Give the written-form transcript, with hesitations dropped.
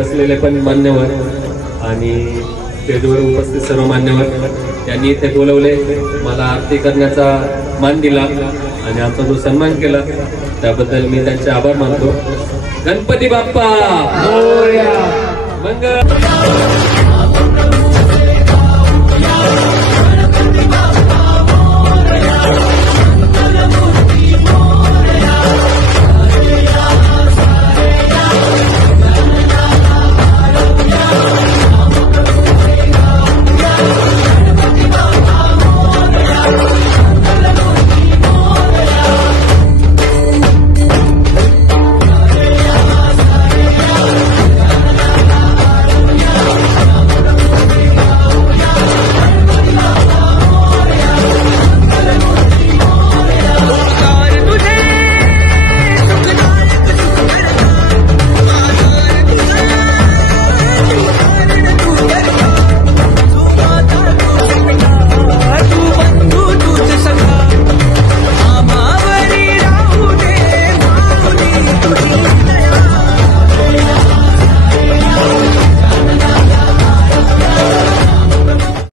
बसलेले पण मान्यवर आणि स्टेजवर उपस्थित सर्व मान्यवर त्यांनी इथे बोलवले, मला आरती करण्याचा मान दिला आणि आमचा जो सन्मान केला त्याबद्दल मी त्यांचे आभार मानतो. गणपती बाप्पा मोरया. मंगळ.